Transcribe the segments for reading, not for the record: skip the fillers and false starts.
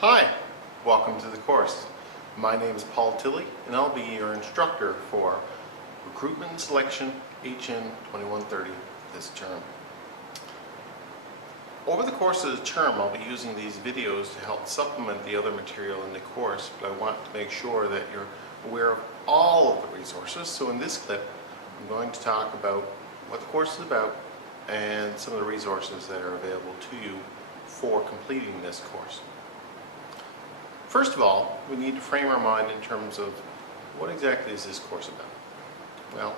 Hi, welcome to the course. My name is Paul Tilley and I'll be your instructor for Recruitment and Selection HN 2130 this term. Over the course of the term I'll be using these videos to help supplement the other material in the course, but I want to make sure that you're aware of all of the resources. So in this clip I'm going to talk about what the course is about and some of the resources that are available to you for completing this course. First of all, we need to frame our mind in terms of what exactly is this course about? Well,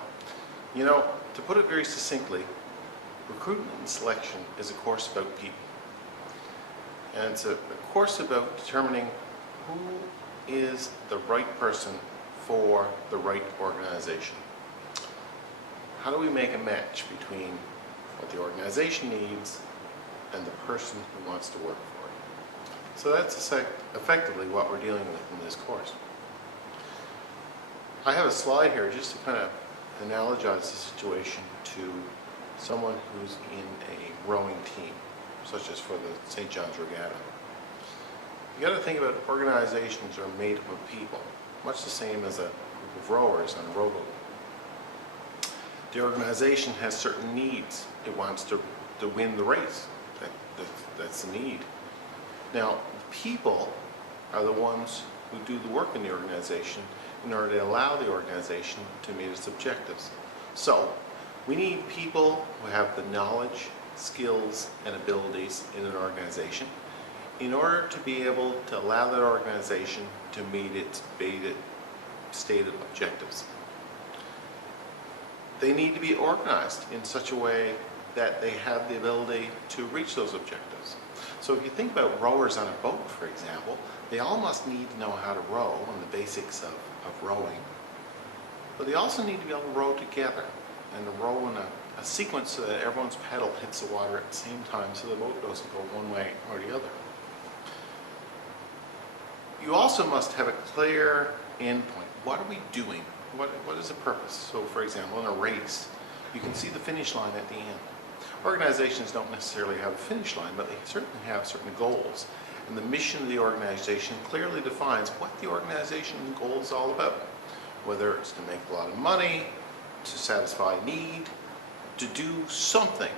to put it very succinctly, recruitment and selection is a course about people. And it's a course about determining who is the right person for the right organization. How do we make a match between what the organization needs and the person who wants to work for it? So that's effectively what we're dealing with in this course. I have a slide here just to kind of analogize the situation to someone who's in a rowing team, such as for the St. John's Regatta. You got to think about organizations are made up of people, much the same as a group of rowers on a rowboat. The organization has certain needs. It wants to win the race. That's the need. Now, the people are the ones who do the work in the organization in order to allow the organization to meet its objectives. So, we need people who have the knowledge, skills, and abilities in an organization in order to be able to allow that organization to meet its stated objectives. They need to be organized in such a way that they have the ability to reach those objectives. So if you think about rowers on a boat, for example, they all must need to know how to row and the basics of rowing. But they also need to be able to row together and to row in a sequence so that everyone's paddle hits the water at the same time so the boat doesn't go one way or the other. You also must have a clear endpoint. What are we doing? What is the purpose? So for example, in a race, you can see the finish line at the end. Organizations don't necessarily have a finish line, but they certainly have certain goals. And the mission of the organization clearly defines what the organization goal is all about. Whether it's to make a lot of money, to satisfy a need, to do something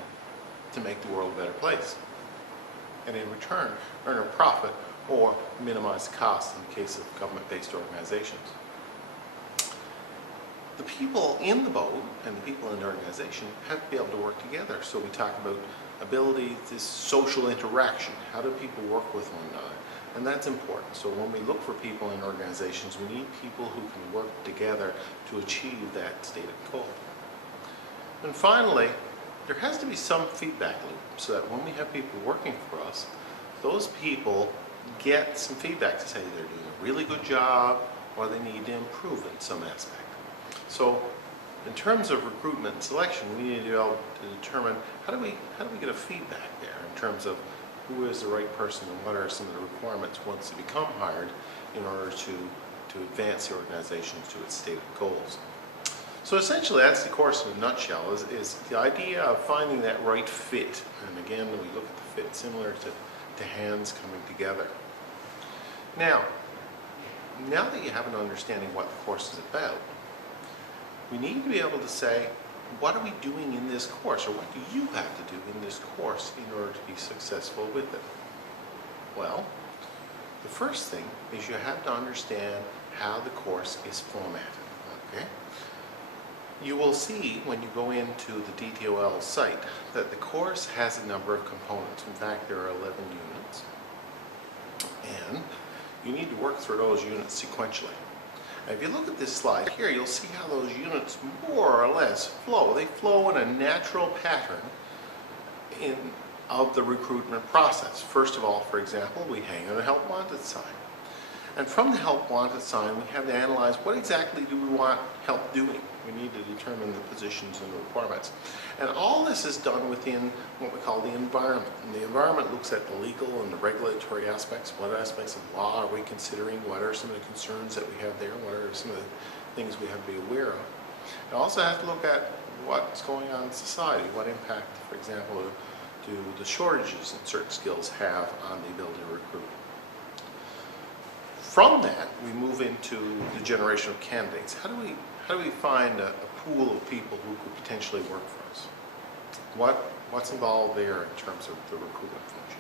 to make the world a better place. And in return, earn a profit or minimize the cost in the case of government-based organizations. The people in the boat and the people in the organization have to be able to work together. So we talk about ability, this social interaction. How do people work with one another? And that's important. So when we look for people in organizations, we need people who can work together to achieve that stated goal. And finally, there has to be some feedback loop so that when we have people working for us, those people get some feedback to say they're doing a really good job or they need to improve in some aspect. So in terms of recruitment and selection, we need to be able to determine how do we get a feedback there in terms of who is the right person and what are some of the requirements once they become hired in order to advance the organization to its stated goals. So essentially that's the course in a nutshell, is the idea of finding that right fit. And again, we look at the fit similar to hands coming together. Now that you have an understanding what the course is about, we need to be able to say, what are we doing in this course, or what do you have to do in this course in order to be successful with it? Well, the first thing is you have to understand how the course is formatted. Okay? You will see when you go into the DTOL site that the course has a number of components. In fact, there are 11 units. And you need to work through those units sequentially. Now, if you look at this slide here, you'll see how those units more or less flow. They flow in a natural pattern of the recruitment process. First of all, for example, we hang on a help wanted sign. And from the help wanted sign, we have to analyze what exactly do we want help doing. We need to determine the positions and the requirements. And all this is done within what we call the environment. And the environment looks at the legal and the regulatory aspects. What aspects of law are we considering? What are some of the concerns that we have there? What are some of the things we have to be aware of? It also has to look at what's going on in society. What impact, for example, do the shortages in certain skills have on the ability to recruit? From that, we move into the generation of candidates. How do we find a pool of people who could potentially work for us? What's involved there in terms of the recruitment function?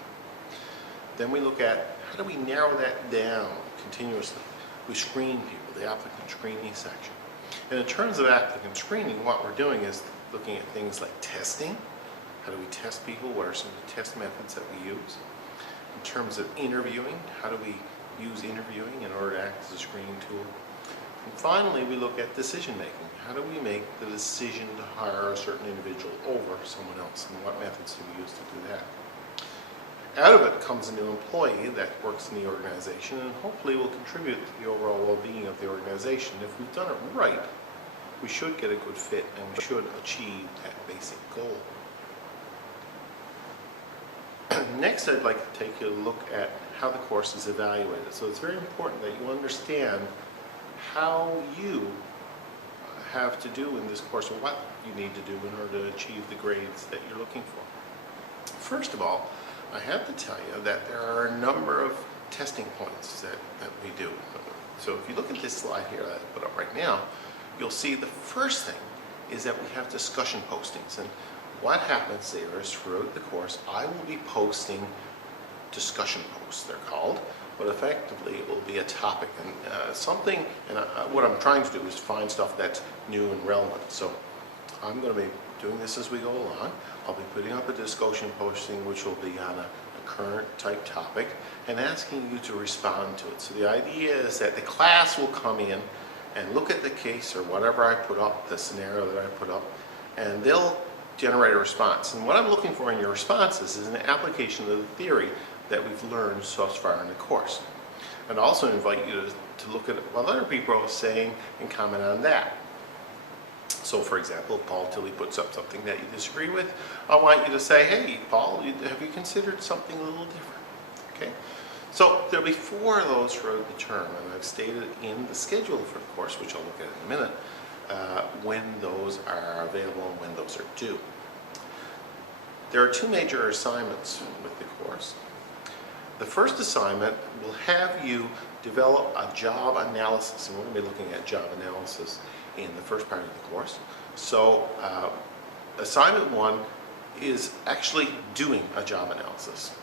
Then we look at how do we narrow that down continuously? We screen people, the applicant screening section. And in terms of applicant screening, what we're doing is looking at things like testing. How do we test people? What are some of the test methods that we use? In terms of interviewing, how do we use interviewing in order to act as a screening tool? And finally, we look at decision making. How do we make the decision to hire a certain individual over someone else, and what methods do we use to do that? Out of it comes a new employee that works in the organization and hopefully will contribute to the overall well-being of the organization. If we've done it right, we should get a good fit and we should achieve that basic goal. Next, I'd like to take a look at how the course is evaluated. So it's very important that you understand how you have to do in this course, or what you need to do in order to achieve the grades that you're looking for. First of all, I have to tell you that there are a number of testing points that we do. So if you look at this slide here that I put up right now, you'll see the first thing is that we have discussion postings. And what happens there is throughout the course, I will be posting discussion posts, they're called, but effectively it will be a topic and something, and what I'm trying to do is find stuff that's new and relevant. So I'm going to be doing this as we go along. I'll be putting up a discussion posting which will be on a current type topic and asking you to respond to it. So the idea is that the class will come in and look at the case or whatever I put up, the scenario that I put up, and they'll generate a response. And what I'm looking for in your responses is an application of the theory that we've learned so far in the course. I'd also invite you to look at what other people are saying and comment on that. So for example, if Paul Tilley puts up something that you disagree with, I want you to say, hey Paul, have you considered something a little different? Okay. So there'll be 4 of those throughout the term, and I've stated in the schedule for the course, which I'll look at in a minute, when those are available and when those are due. There are 2 major assignments with the course. The first assignment will have you develop a job analysis, and we're going to be looking at job analysis in the first part of the course. So assignment 1 is actually doing a job analysis.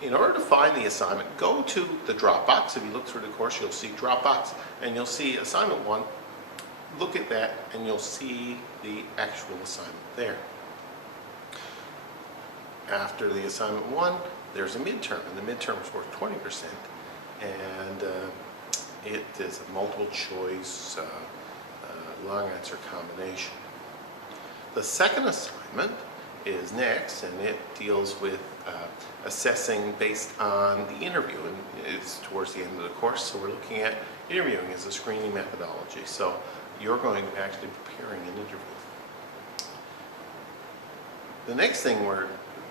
In order to find the assignment, go to the Dropbox. If you look through the course, you'll see Dropbox, and you'll see assignment 1. Look at that, and you'll see the actual assignment there. After the assignment 1, there's a midterm, and the midterm is worth 20%, and it is a multiple choice long answer combination. The second assignment is next, and it deals with assessing based on the interview, and it's towards the end of the course, so we're looking at interviewing as a screening methodology. So you're going to be actually preparing an interview. The next thing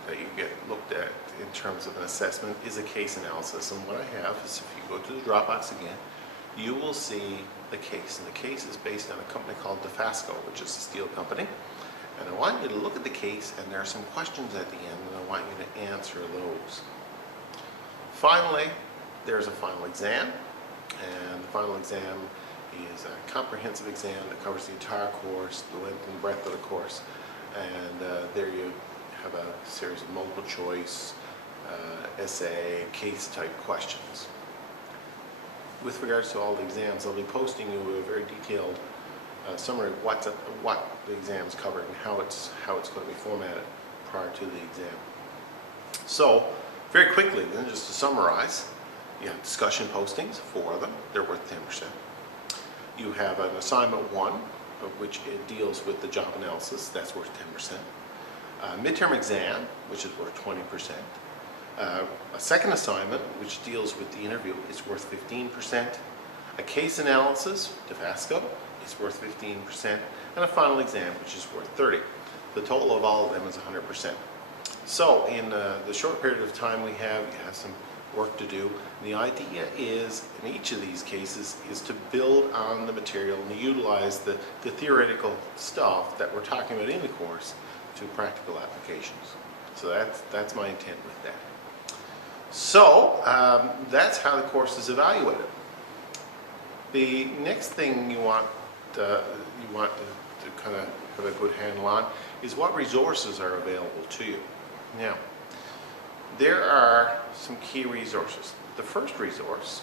that you get looked at in terms of an assessment is a case analysis, and what I have is, if you go to the Dropbox again, you will see the case, and the case is based on a company called Dofasco, which is a steel company. And I want you to look at the case, and there are some questions at the end, and I want you to answer those. Finally, there's a final exam, and the final exam is a comprehensive exam that covers the entire course, the length and breadth of the course, and there you have a series of multiple choice, essay, case type questions. With regards to all the exams, I'll be posting you a very detailed summary of what the exam is covering and how it's going to be formatted prior to the exam. So, very quickly then, just to summarize, you have discussion postings, 4 of them, they're worth 10%. You have an assignment 1, which it deals with the job analysis, that's worth 10%. Midterm exam, which is worth 20%. A second assignment, which deals with the interview, is worth 15%. A case analysis, Dofasco, is worth 15%. And a final exam, which is worth 30%. The total of all of them is 100%. So in the short period of time we have, you have some work to do. The idea is, in each of these cases, is to build on the material and utilize the theoretical stuff that we're talking about in the course to practical applications. So that's my intent with that. So that's how the course is evaluated. The next thing you want to kind of have a good handle on is what resources are available to you. Now, there are some key resources. The first resource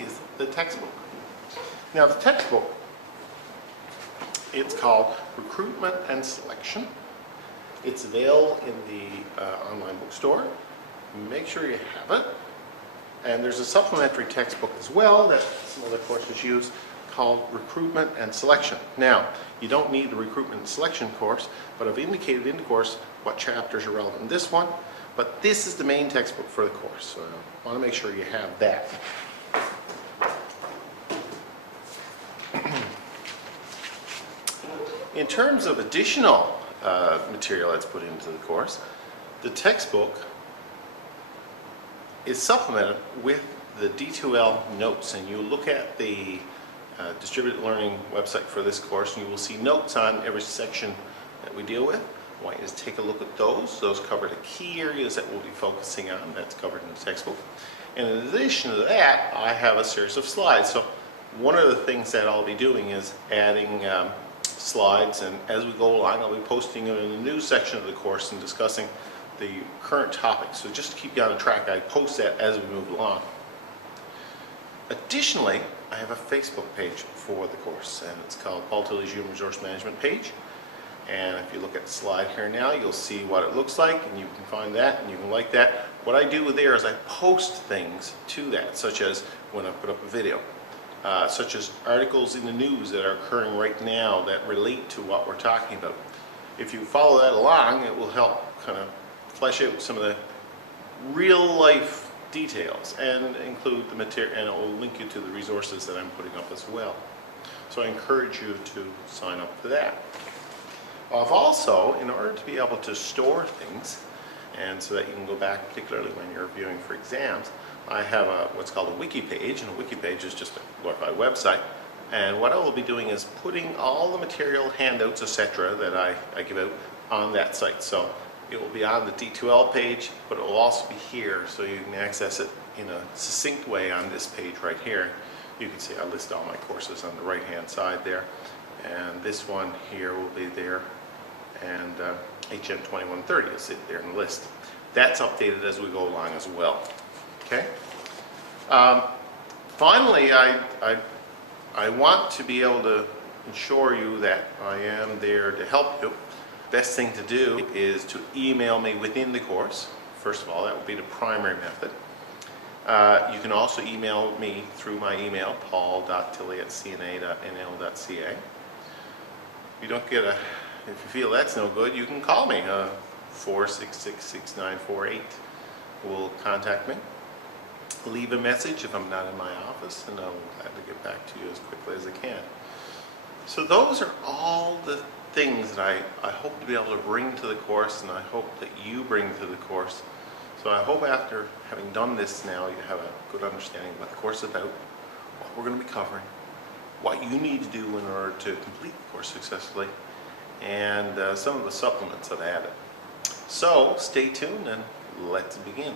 is the textbook. Now, the textbook, it's called Recruitment and Selection. It's available in the online bookstore. Make sure you have it. And there's a supplementary textbook as well that some other courses use called Recruitment and Selection. Now, you don't need the Recruitment and Selection course, but I've indicated in the course what chapters are relevant in this one. But this is the main textbook for the course, so I want to make sure you have that. In terms of additional material that's put into the course, the textbook is supplemented with the D2L notes, and you look at the distributed learning website for this course and you will see notes on every section that we deal with. I want you to take a look at those. Those cover the key areas that we'll be focusing on. That's covered in the textbook. And in addition to that, I have a series of slides. So one of the things that I'll be doing is adding slides, and as we go along I'll be posting them in the news section of the course and discussing the current topics. So just to keep you on track, I post that as we move along. Additionally, I have a Facebook page for the course, and it's called Paul Tilley's Human Resource Management page. And if you look at the slide here now, you'll see what it looks like, and you can find that and you can like that. What I do there is I post things to that, such as when I put up a video, such as articles in the news that are occurring right now that relate to what we're talking about. If you follow that along, it will help kind of flesh out some of the real life details and include the material, and it will link you to the resources that I'm putting up as well. So I encourage you to sign up for that. I've also, in order to be able to store things, and so that you can go back, particularly when you're reviewing for exams, I have what's called a wiki page, and a wiki page is just a glorified website. And what I will be doing is putting all the material, handouts, etc. that I give out on that site. So it will be on the D2L page, but it will also be here, so you can access it in a succinct way on this page right here. You can see I list all my courses on the right-hand side there, and this one here will be there, and HM 2130 is there in the list. That's updated as we go along as well. Okay. Finally, I want to be able to ensure you that I am there to help you. Best thing to do is to email me within the course. First of all, that would be the primary method. You can also email me through my email, paul.tilley@cna.nl.ca. If you feel that's no good, you can call me, 466-6948. Will contact me. Leave a message if I'm not in my office, and I'll gladly get back to you as quickly as I can. So those are all the things that I hope to be able to bring to the course, and I hope that you bring to the course. So I hope after having done this now, you have a good understanding of what the course is about, what we're going to be covering, what you need to do in order to complete the course successfully, and some of the supplements I've added. So stay tuned and let's begin.